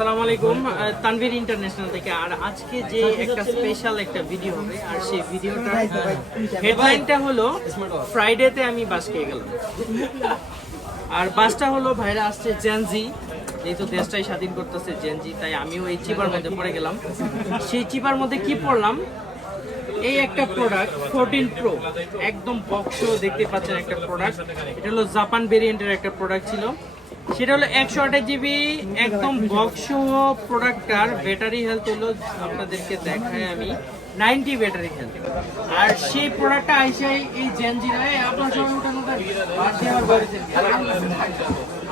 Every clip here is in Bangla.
আসসালামু আলাইকুম। তানভীর ইন্টারন্যাশনাল থেকে। আর আজকে যে একটা স্পেশাল একটা ভিডিও হবে, আর সেই ভিডিওটা হেডলাইনটা হলো ফ্রাইডেতে আমি বাস খেয়ে গেলাম। আর বাসটা হলো, ভাইরা আসছে জেনজি যেহেতু দেশটাই স্বাধীন করতেছে জেনজি তাই আমিও এই চিপার মধ্যে পড়ে গেলাম। সেই চিপার মধ্যে কি পড়লাম? এই একটা প্রোডাক্ট ফোরটিন প্রো একদম বক্স দেখতে পাচ্ছেন একটা প্রোডাক্ট এটা হলো জাপান ভেরিয়েন্টের একটা প্রোডাক্ট ছিল। সেটা হলো একশো আঠাশ জিবি, একদম বক্স প্রোডাক্টটার ব্যাটারি হেলথ হলো আপনাদেরকে দেখাই আমি, নাইনটি ব্যাটারি হেলথ। আর সেই প্রোডাক্টটা আইসে এই জেনজিরা আপনার সবাই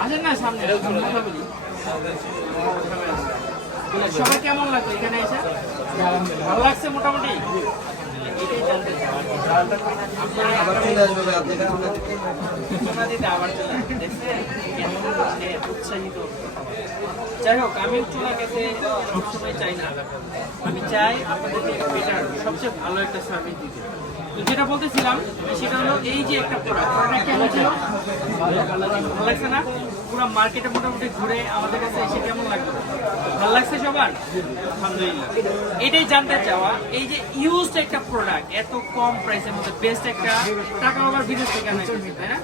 আসেন না সামনে সবাই কেমন লাগল এখানে এসে? ভালো লাগছে মোটামুটি? যাই হোক আমি খেতে সবসময় চাই না আমি চাই আপনাদেরকে বেটার সবচেয়ে ভালো একটা সার্ভিস দিতে। যেটা বলতেছিলাম, সেটা হলো এই যে একটা প্রোডাক্ট প্রোডাক্ট কেমন ছিল ভালো লাগছে না পুরো মার্কেটে মোটামুটি ঘুরে আমাদের কাছে এসে কেমন লাগল? ভালো লাগছে সবার? আলহামদুলিল্লাহ। এটাই জানতে চাওয়া, এই যে ইউজড একটা প্রোডাক্ট এত কম প্রাইসের মধ্যে বেস্ট একটা টাকা আবার বিদেশ থেকে আনা তাই না?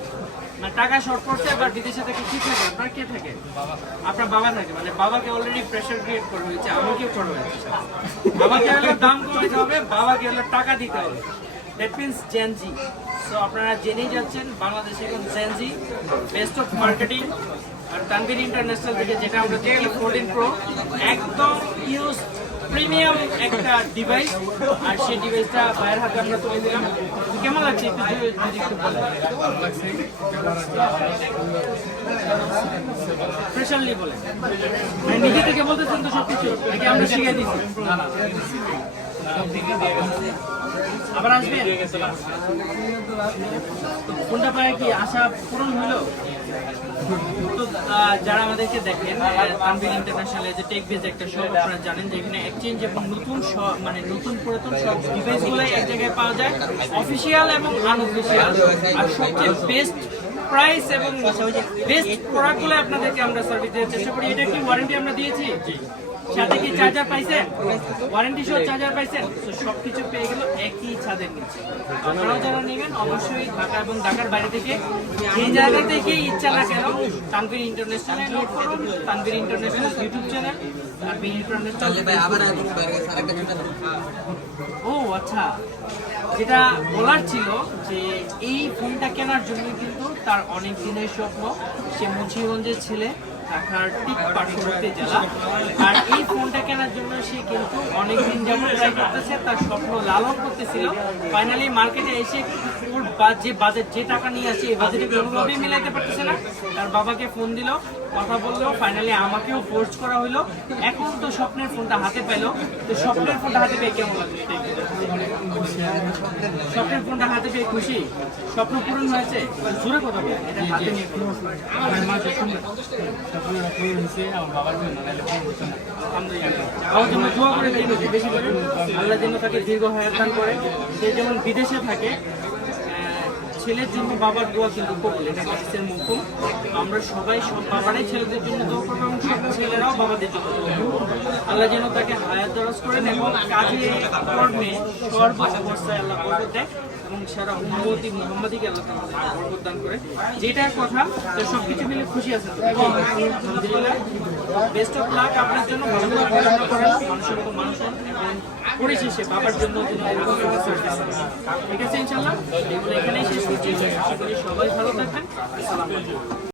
মানে টাকা শর্ট পড়ছে আবার বিদেশে থেকে কি থাকে? আপনার কে থাকে? আপনার বাবা থাকে মানে বাবাকে অলরেডি প্রেশার ক্রিয়েট করা হয়েছে আমাকেও করা হয়েছে বাবাকে দাম কমাতে হবে, বাবাকে টাকা দিতে হবে। দ্যাট মিনস জেনজি সো আপনারা জেনেই যাচ্ছেন, বাংলাদেশে এখন gen z best of marketing R Tanvir international থেকে যেটা আমরা দেখি ফোরটিন প্রো একদম ইউজ প্রিমিয়াম একটা ডিভাইস আর সেই ডিভাইসটা বাইরের হাতে আমরা তুলে দিলাম। কেমন লাগছে স্পেশালি বলেন? মানে নিজে থেকে বলতেছেন তো সবকিছু আমরা শিখে দিচ্ছি? আবার কোনটা কি? আশা পূরণ হলো? যারা দেখেন আপনারা জানেন যে এখানে এবং নতুন মানে নতুন এক জায়গায় পাওয়া যায়। অফিসিয়াল এবং বেস্ট প্রাইস এবং বেস্ট প্রোডাক্টগুলো আপনাদেরকে আমরা সার্ভিস চেষ্টা করি, এটা কি ওয়ারেন্টি আমরা দিয়েছি? সাথে কি চার্জার পাইছেন? ওয়ারেন্টি সহ চার্জার পাইছেন? তো সবকিছু পেয়ে গেল একই ছাদের নিচে। আপনারাও যারা নেবেন অবশ্যই ঢাকা এবং ঢাকার বাইরে থেকে এই জায়গা থেকে ইচ্ছা না কেন Tanvir international Tanvir international YouTube channel Tanvir international ও আচ্ছা। যেটা বলার ছিল যে এই ফোনটা কেনার জন্য কিন্তু তার অনেক দিনের স্বপ্ন। সে মুন্সিগঞ্জের ছেলে ঢাকার ঠিক পার্শ্ববর্তী জেলা। আর এই ফোনটা কেনার সে কিন্তু অনেক দিন যেমন ট্রাই করতেছে তার স্বপ্ন লালন করতেছিল। ফাইনালি মার্কেটে এসে ওর যে বাজেট যে টাকা নিয়ে আসে এই বাজেটে কোনোভাবেই মিলাইতে পারতেছে না। তার বাবাকে ফোন দিল কথা বলল ফাইনালি আমাকেও ফোর্স করা হলো এখন তো স্বপ্নের ফোনটা হাতে পেল তো স্বপ্নের ফোনটা হাতে পেয়ে কেমন লাগল। স্বপ্নের ফোনটা হাতে পেয়ে খুশি? স্বপ্ন পূরণ হয়েছে? জোরে কথা বলে। এটা হাতে নিয়ে আলহামদুলিল্লাহ। আমার জন্য দোয়া করে বেশি আল্লাহ যেন তাকে দীর্ঘ হায়াত দান করে সে যেমন বিদেশে থাকে ছেলের জন্য বাবার দোয়া কিন্তু কবুল, এটা হাদিসের মুকুম। আমরা সবাই সব বাবারাই ছেলেদের জন্য দোয়া করব এবং সব ছেলেরাও বাবাদের জন্য আল্লাহ যেন তাকে হায়াত দরাজ করেন এবং কাজে, কর্মে সর্ব অবস্থায় আল্লাহ বরকত দেয় এবং সারা উম্মতি মোহাম্মদীকে আল্লাহ তাআলা বরকত দান করে যেটার কথা, তো সবকিছু মিলে খুশি আছে আলহামদুলিল্লাহ বেস্ট অফ লাক আপনার জন্য, ভালো পড়াশোনা করেন, মানুষের মতো মানুষ এবং পরিশেষে বাবার জন্য ঠিক আছে ইনশাল্লাহ এগুলো এখানেই শেষ সবাই ভালো আলাইকুম।